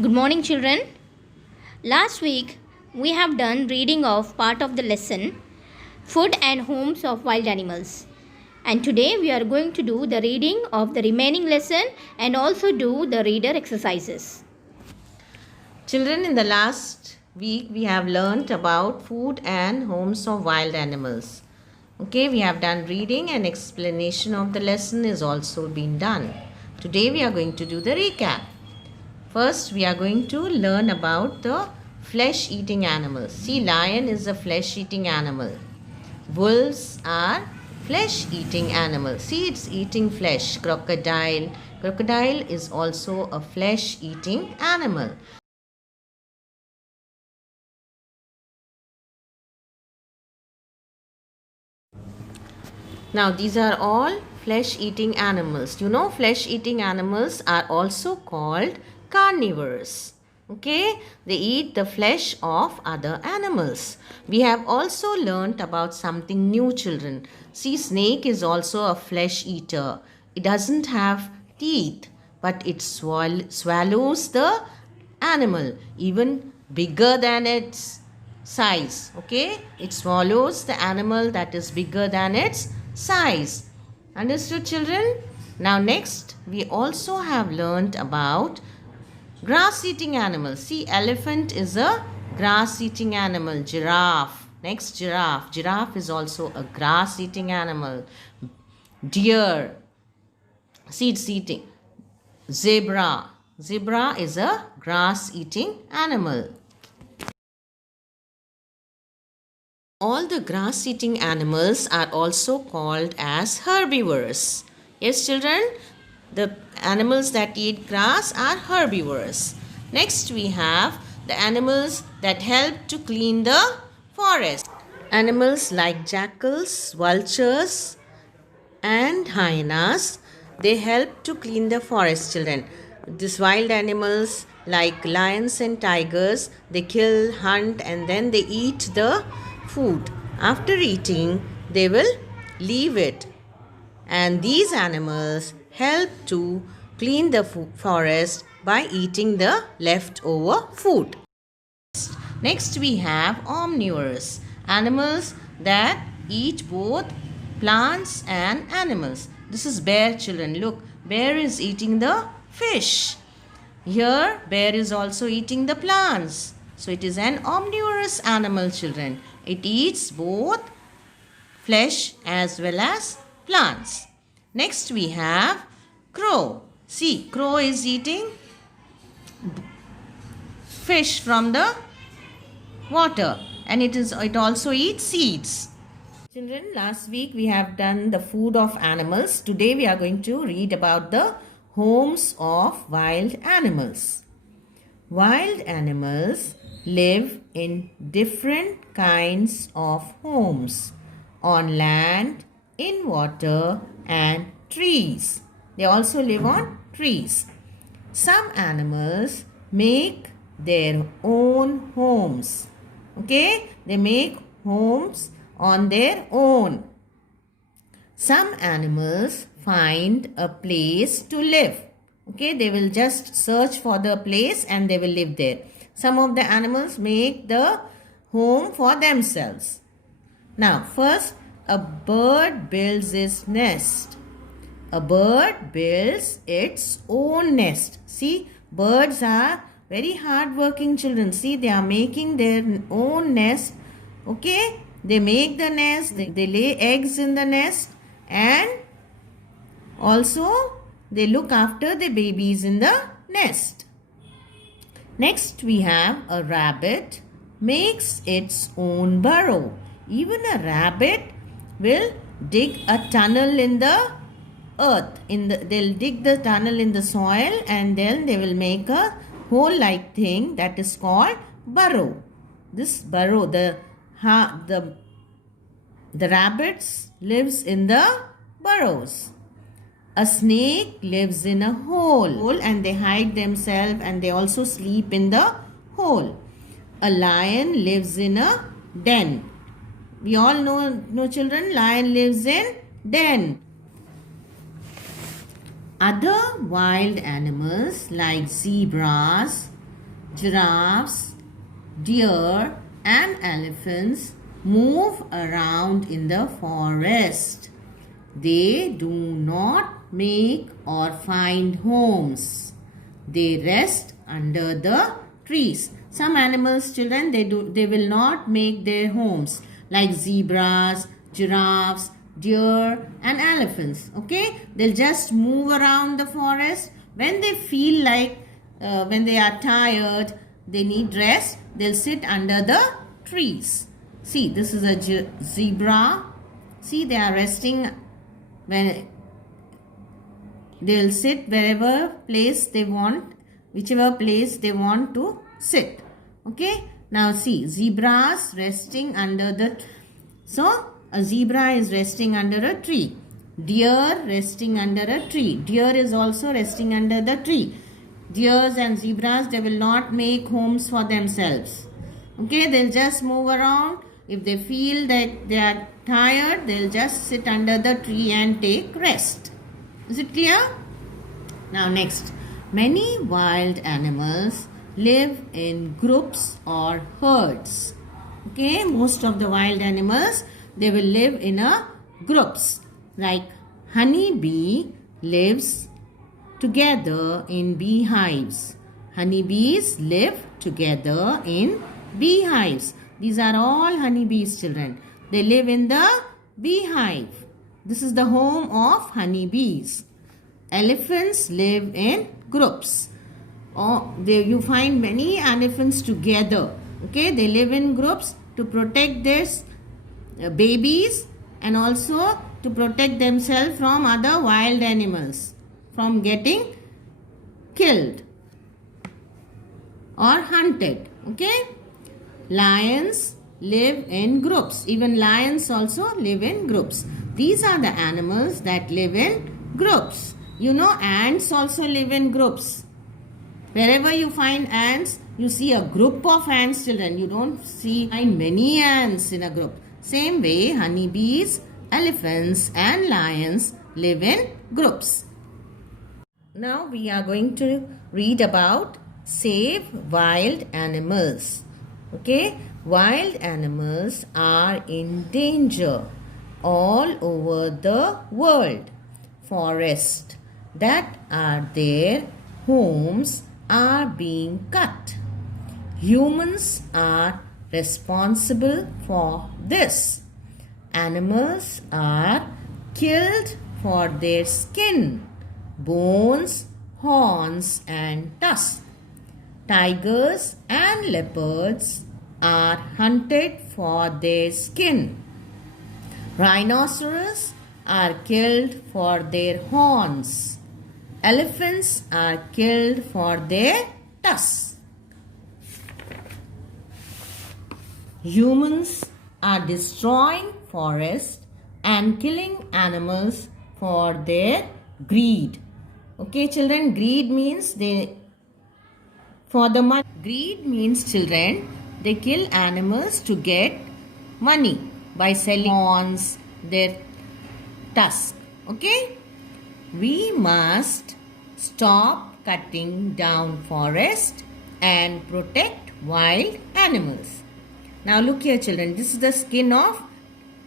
Good morning, children. Last week we have done reading of part of the lesson Food and Homes of Wild Animals. And today we are going to do the reading of the remaining lesson and also do the reader exercises. Children, in the last week we have learnt about food and homes of wild animals. Okay, we have done reading and explanation of the lesson is also been done. Today we are going to do the recap. First, we are going to learn about the flesh-eating animals. See, lion is a flesh-eating animal. Wolves are flesh-eating animals. See, it's eating flesh. Crocodile. Crocodile is also a flesh-eating animal. Now, these are all flesh-eating animals. You know, flesh-eating animals are also called carnivores. Okay, they eat the flesh of other animals. We have also learnt about something new, children. See, snake is also a flesh eater. It doesn't have teeth, but it swallows the animal even bigger than its size. Okay, it swallows the animal that is bigger than its size. Understood, children? Now, next, we also have learnt about grass-eating animals. See, elephant is a grass-eating animal. Giraffe. Next, giraffe. Giraffe is also a grass-eating animal. Deer. Seeds eating. Zebra. Zebra is a grass-eating animal. All the grass-eating animals are also called as herbivores. Yes, children? The animals that eat grass are herbivores. Next, we have the animals that help to clean the forest. Animals like jackals, vultures, and hyenas, they help to clean the forest, children. These wild animals like lions and tigers, they kill, hunt, and then they eat the food. After eating, they will leave it. And these animals help to clean the forest by eating the leftover food. Next, we have omnivores, animals that eat both plants and animals. This is bear, children. Look, bear is eating the fish. Here, bear is also eating the plants. So, it is an omnivorous animal, children. It eats both flesh as well as plants. Next, we have crow. See, crow is eating fish from the water, and it also eats seeds. Children, last week we have done the food of animals. Today we are going to read about the homes of wild animals. Wild animals live in different kinds of homes, on land, in water, and trees. They also live on trees. Some animals make their own homes. Okay, they make homes on their own. Some animals find a place to live. Okay, they will just search for the place and they will live there. Some of the animals make the home for themselves. Now, first, a bird builds its nest. A bird builds its own nest. See, birds are very hard-working children. See, they are making their own nest. Okay, they make the nest, they lay eggs in the nest, and also they look after the babies in the nest. Next, we have a rabbit makes its own burrow. Even a rabbit will dig a tunnel in the earth. They'll dig the tunnel in the soil, and then they will make a hole-like thing that is called burrow. This burrow, the rabbits lives in the burrows. A snake lives in a hole and they hide themselves, and they also sleep in the hole. A lion lives in a den. We all know children, lion lives in den. Other wild animals like zebras, giraffes, deer and elephants move around in the forest. They do not make or find homes. They rest under the trees. Some animals, children, they will not make their homes, like zebras, giraffes, deer and elephants. Okay, they'll just move around the forest. When they feel like when they are tired, they need rest, they'll sit under the trees. See, this is a zebra. See, they are resting. When they'll sit wherever place they want, whichever place they want to sit. Okay, now see, zebras resting under the, so a zebra is resting under a tree. Deer resting under a tree. Deer is also resting under the tree. Deers and zebras, they will not make homes for themselves. Okay, they'll just move around. If they feel that they are tired, they'll just sit under the tree and take rest. Is it clear? Now next, many wild animals live in groups or herds. Okay, most of the wild animals, they will live in a groups. Like honeybee lives together in beehives. Honeybees live together in beehives. These are all honeybees, children. They live in the beehive. This is the home of honeybees. Elephants live in groups. You find many elephants together. Okay, they live in groups to protect their babies and also to protect themselves from other wild animals from getting killed or hunted. Okay, lions live in groups. Even lions also live in groups. These are the animals that live in groups. You know, ants also live in groups. Wherever you find ants, you see a group of ants, children. You don't find many ants in a group. Same way, honeybees, elephants and lions live in groups. Now we are going to read about Save Wild Animals. Okay, wild animals are in danger all over the world. Forests that are their homes are being cut. Humans are responsible for this. Animals are killed for their skin, bones, horns and tusks. Tigers and leopards are hunted for their skin. Rhinoceros are killed for their horns. Elephants are killed for their tusks. Humans are destroying forests and killing animals for their greed. Okay, children, greed means for the money. Greed means, children, they kill animals to get money by selling horns, their tusks. Okay? We must stop cutting down forest and protect wild animals. Now look here, children. This is the skin of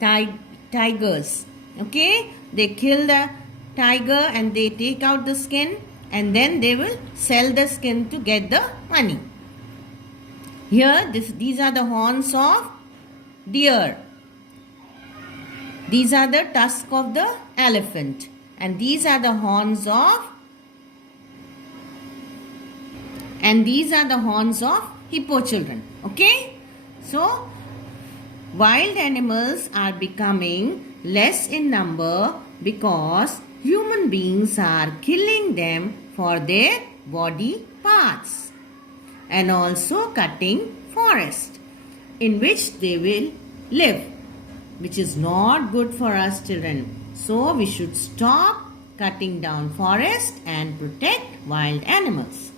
tigers. Okay? They kill the tiger and they take out the skin and then they will sell the skin to get the money. Here, these are the horns of deer. These are the tusks of the elephant. And these are the horns of hippo, children. Okay? So, wild animals are becoming less in number because human beings are killing them for their body parts and also cutting forest in which they will live, which is not good for us, children. So we should stop cutting down forest and protect wild animals.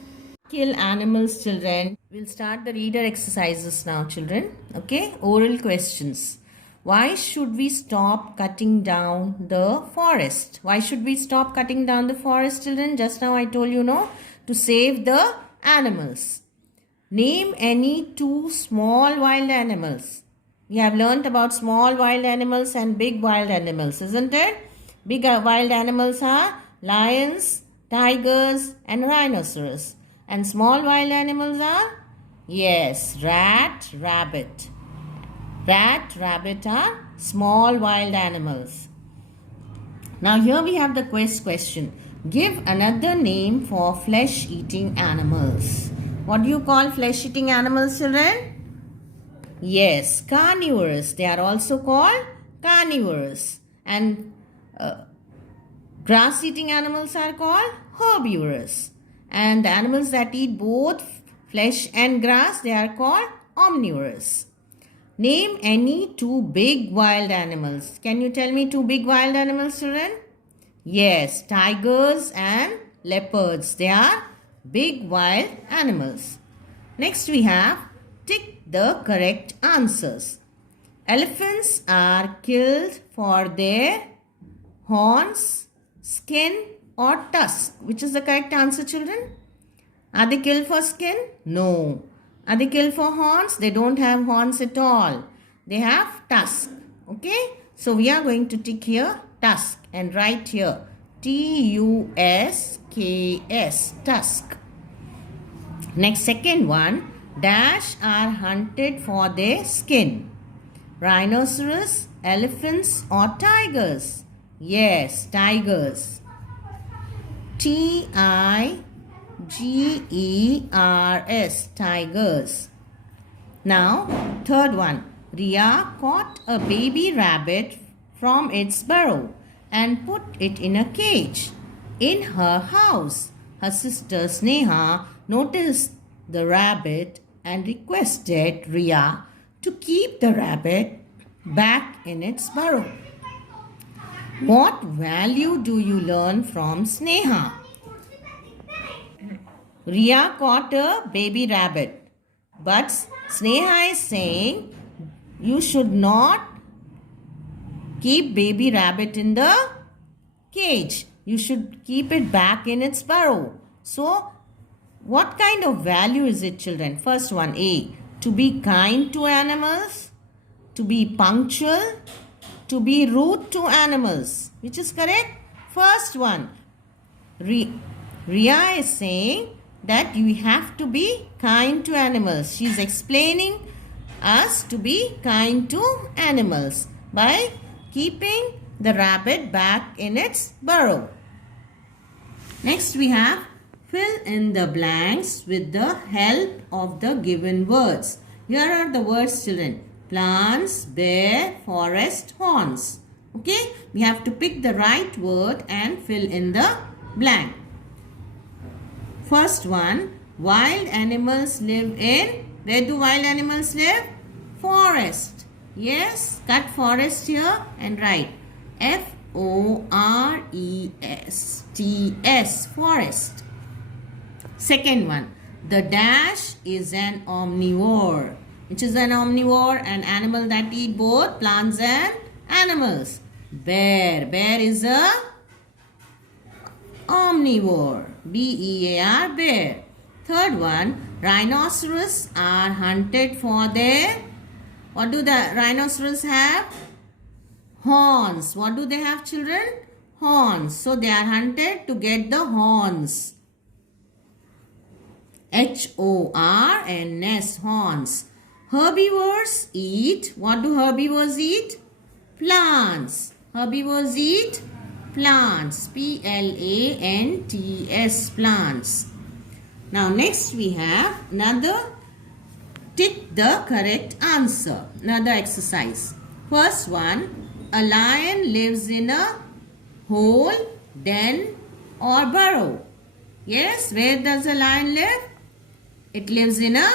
Kill animals, children. We'll start the reader exercises now, children. Okay, oral questions. Why should we stop cutting down the forest? Why should we stop cutting down the forest, children? Just now I told you, no, to save the animals. Name any two small wild animals. We have learnt about small wild animals and big wild animals, isn't it? Big wild animals are lions, tigers, and rhinoceros. And small wild animals are? Yes, rat, rabbit. Rat, rabbit are small wild animals. Now here we have the question. Give another name for flesh-eating animals. What do you call flesh-eating animals, children? Yes, carnivores. They are also called carnivores. And grass-eating animals are called herbivorous. And the animals that eat both flesh and grass, they are called omnivorous. Name any two big wild animals. Can you tell me two big wild animals, children? Yes, tigers and leopards. They are big wild animals. Next we have tick the correct answers. Elephants are killed for their horns, skin or tusk. Which is the correct answer, children? Are they killed for skin? No. Are they killed for horns? They don't have horns at all. They have tusk. Okay? So we are going to tick here tusk and write here T-U-S-K-S, tusk. Next, second one, dash are hunted for their skin. Rhinoceros, elephants or tigers? Yes, tigers. T-I-G-E-R-S, tigers. Now, third one, Ria caught a baby rabbit from its burrow and put it in a cage in her house. Her sister Sneha noticed the rabbit and requested Ria to keep the rabbit back in its burrow. What value do you learn from Sneha? Ria caught a baby rabbit, but Sneha is saying you should not keep baby rabbit in the cage. You should keep it back in its burrow. So, what kind of value is it, children? First one, A. To be kind to animals. To be punctual. To be rude to animals. Which is correct? First one. Ria is saying that you have to be kind to animals. She is explaining us to be kind to animals by keeping the rabbit back in its burrow. Next we have fill in the blanks with the help of the given words. Here are the words, children. Plants, bear, forest, horns. Okay, we have to pick the right word and fill in the blank. First one, wild animals live in, where do wild animals live? Forest. Yes, cut forest here and write F-O-R-E-S-T-S, forest. Second one, the dash is an omnivore. Which is an omnivore? An animal that eat both plants and animals. Bear. Bear is a omnivore. B-E-A-R, bear. Third one, rhinoceros are hunted for their, what do the rhinoceros have? Horns. What do they have, children? Horns. So they are hunted to get the horns. H-O-R-N-S, horns. Herbivores eat, what do herbivores eat? Plants. Herbivores eat plants. P-L-A-N-T-S, plants. Now next we have another tick the correct answer. Another exercise. First one, a lion lives in a hole, den or burrow. Yes, where does a lion live? It lives in a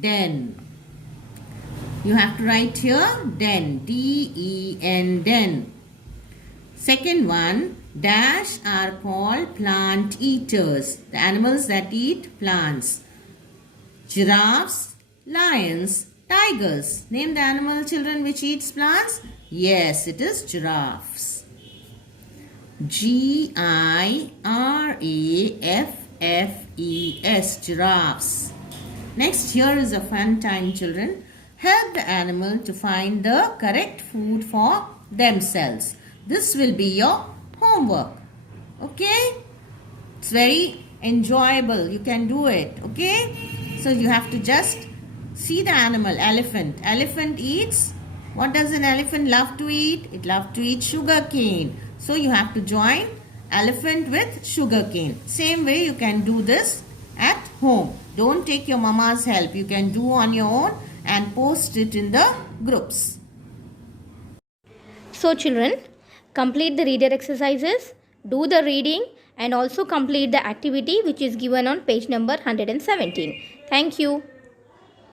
den. You have to write here den, D-E-N, den. Second one, dash are called plant eaters, the animals that eat plants. Giraffes, lions, tigers. Name the animal, children, which eats plants. Yes, it is giraffes. G-I-R-A-F-F-E-S, giraffes. Next, here is a fun time, children. Help the animal to find the correct food for themselves. This will be your homework. Okay? It's very enjoyable. You can do it. Okay? So you have to just see the animal. Elephant. Elephant eats. What does an elephant love to eat? It loves to eat sugar cane. So you have to join elephant with sugar cane. Same way you can do this at home. Don't take your mama's help. You can do on your own and post it in the groups. So children, complete the reader exercises, do the reading and also complete the activity which is given on page number 117. Thank you.